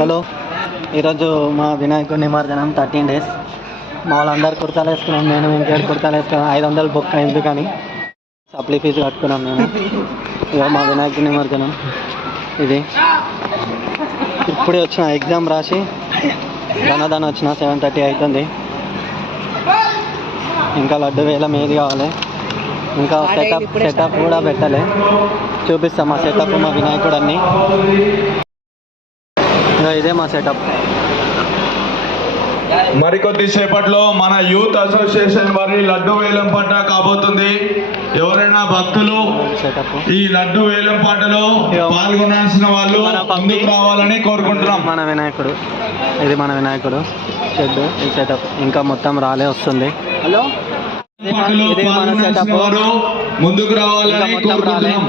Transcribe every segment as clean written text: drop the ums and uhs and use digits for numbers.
Hello, ఈరోజు మా వినాయకుడి నిమజ్జనం 13 days. మా వాళ్ళందరూ కుర్తాలు వేసుకున్నాం. నేను ఇంకేడు కుర్తాలు వేసుకున్నాం. 500 బొక్క ఎందుకని సప్లీ ఫీజు కట్టుకున్నాం మేము. ఇక మా వినాయకుడి నిమజ్జనం ఇది. ఇప్పుడే వచ్చిన ఎగ్జామ్ రాసి ధనదాన వచ్చిన 7:30 అవుతుంది. ఇంకా లడ్డు వేలం ఏది కావాలి, ఇంకా సెటప్ కూడా పెట్టలే. చూపిస్తాం మా సెటప్, మా వినాయకుడు అన్నీ. ఇదే మా సెటప్. మరికొద్ది సేపట్లో మన యూత్ అసోసియేషన్ వారి లడ్డు వేలం పాట కాబోతుంది. ఎవరైనా భక్తులు ఈ లడ్డు వేలం పాటలో పాల్గొనాల్సిన వాళ్ళు ముందుకు రావాలని కోరుకుంటున్నాం. మన వినాయకుడు, ఇది మన వినాయకుడు షెడ్, ఈ సెటప్ ఇంకా మొత్తం రాలే వస్తుంది. హలో, ఇది మన సెటప్, ముందుకు రావాలని కోరుకుంటున్నాం.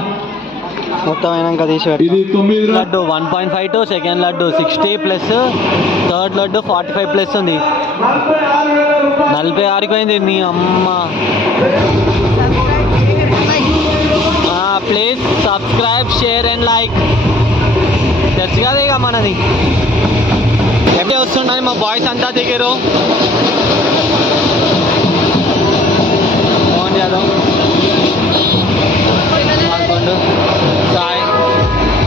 మొత్తం అయినాక తీసి లడ్డు 1.52, సెకండ్ లడ్డు 60+, థర్డ్ లడ్డు 45+ ఉంది. 46 పోయింది నీ అమ్మ. Please subscribe, share and like. తెలుసు కదా ఇక మనది. ఎప్పుడే వస్తుండని మా బాయ్స్ అంతా దిగారు. మోహన్ యాదవ్, సాయి,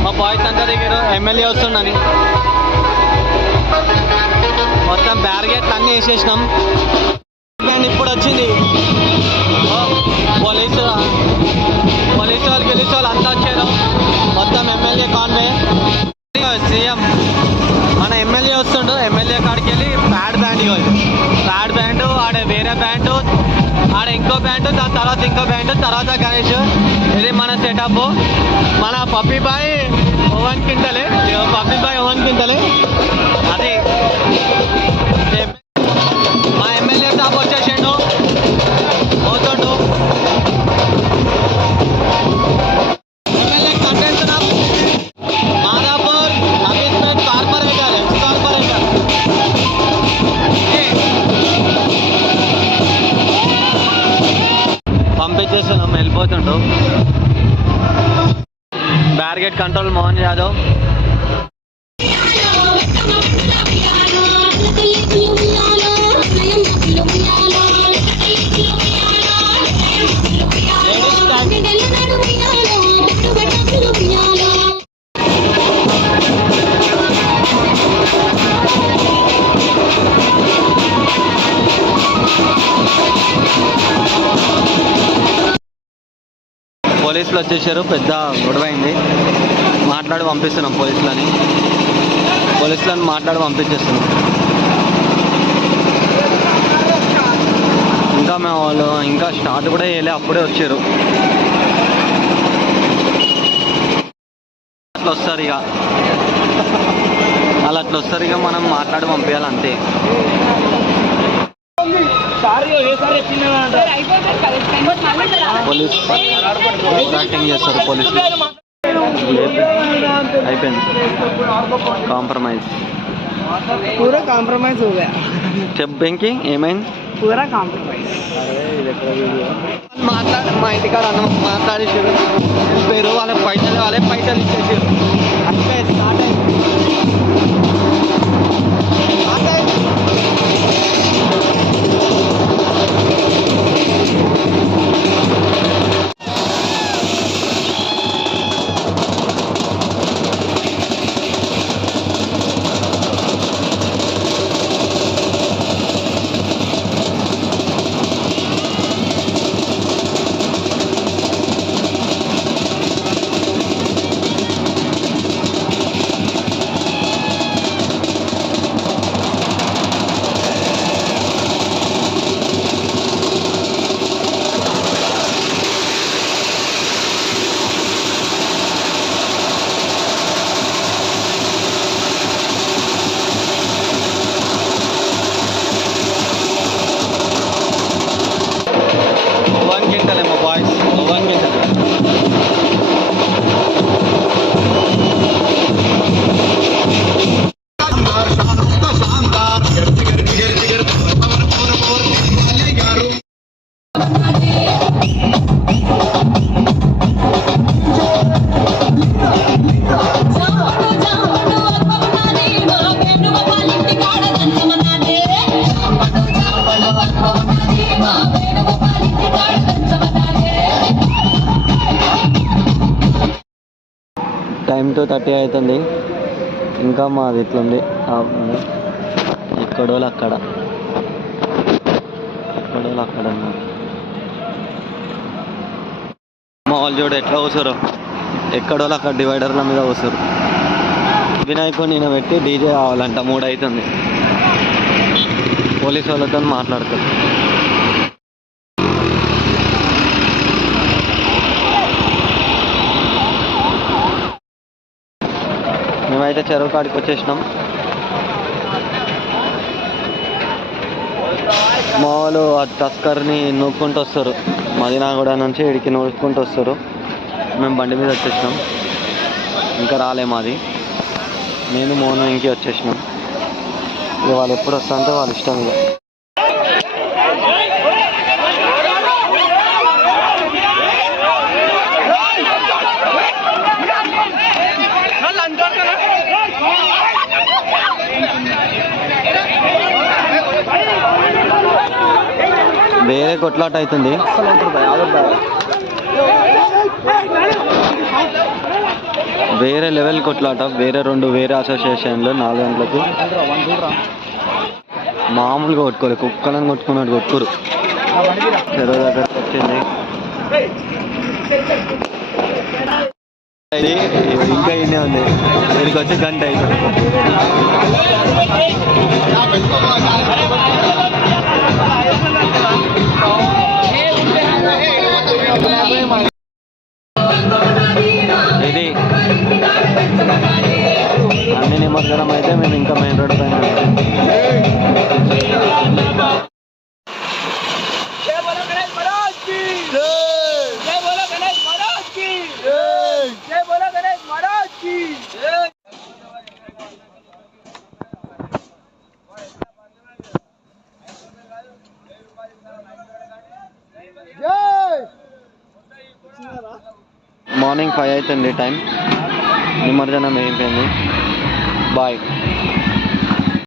మా బాయ్స్ అంతా దిగారు. ఎమ్మెల్యే వస్తుండని మొత్తం బ్యారిగేట్లు అన్నీ వేసేసినాం. ఇప్పుడు వచ్చింది పోలీసు వాళ్ళు, గెలిచే వాళ్ళు అంతా వచ్చారు. మొత్తం ఎమ్మెల్యే కాన్వే. సీఎం మన ఎమ్మెల్యే వస్తుండు. ఎమ్మెల్యే కాడికి వెళ్ళి ప్యాడ్ బ్యాండ్ ఆడ వేరే బ్యాండ్, ఆడ ఇంకో బ్యాండ్, దాని తర్వాత ఇంకో బ్యాండ్, తర్వాత గణేష్. ఇది మన సెటప్. మన పప్పీ బాయ్ ఓవెన్ క్వింటలే అది. మా ఎమ్మెల్యే సాబ్ వచ్చేసిండు, పోతుండు. MLA content Madhapur Ameerpet corporator, ex corporator. పంపించేస్తున్నాం, వెళ్ళిపోతుండు. Barricade control Mohan Yadav. పోలీసులు వచ్చేసారు, పెద్ద గొడవైంది. మాట్లాడి పంపిస్తున్నాం పోలీసులను మాట్లాడి పంపించేస్తున్నాం. ఇంకా మేము వాళ్ళు ఇంకా స్టార్ట్ కూడా చేయలే, అప్పుడే వచ్చారు. అట్లా వస్తారు ఇక, వాళ్ళు అట్లా వస్తారు ఇక, మనం మాట్లాడి పంపించాలి అంతే. పోలీస్ యాక్టింగ్ చేస్తారు పోలీసులు. అయిపోయింది, కాంప్రమైజ్. పూరా కాంప్రమైజ్ हो गया. చెప్పేంకి ఏమైంది? పూరా కాంప్రమైజ్. మాట్లాడి మా ఇంటికాడ అన్న మాట్లాడేసారు. పేరు వాళ్ళ పైసలు ఇచ్చేసారు. అంటే స్టార్ట్ అయింది. 22:30 అవుతుంది. ఇంకా మాది ఇట్లుంది. ఎక్కడోళ్ళు అక్కడ ఉన్నారు. మా వాళ్ళు చూడు ఎట్లా కూర్చోరు, ఎక్కడోళ్ళు అక్కడ డివైడర్ల మీద కూర్చోరు. వినాయకుడు నేను పెట్టి డీజే కావాలంట. 3 అవుతుంది. పోలీసు వాళ్ళతో మాట్లాడుతారు. మేమైతే చెరువు కాడికి వచ్చేసినాం. మా వాళ్ళు ఆ తస్కర్ని నూక్కుంటూ వస్తారు. మదీనాగూడ నుంచి ఇడికి నూక్కుంటూ వస్తారు. మేము బండి మీద వచ్చేసినాం. ఇంకా రాలే మాది. నేను మోహన్ ఇంటికి వచ్చేసినాం. ఇక వాళ్ళు ఎప్పుడు వస్తా అంటే వాళ్ళ ఇష్టం. ఇక వేరే కొట్లాట అవుతుంది. వేరే లెవెల్ కొట్లాట. వేరే 2 వేరే అసోసియేషన్లు 4 గంటలకి మామూలుగా కొట్టుకోలేదు. కుక్కలను కొట్టుకున్నట్టు కొట్టుకోరు. చెరువు దగ్గరకు వచ్చింది. ఇంకా ఇన్నే ఉంది. వీడికి వచ్చి గంట అవుతుంది. ఇది అన్ని నిమజ్జనం అయితే మేము ఇంకా మెయిన్ రోడ్ పైన మార్నింగ్ 5 అవుతుంది టైం. నిమజ్జనం అయిపోయింది. బాయ్.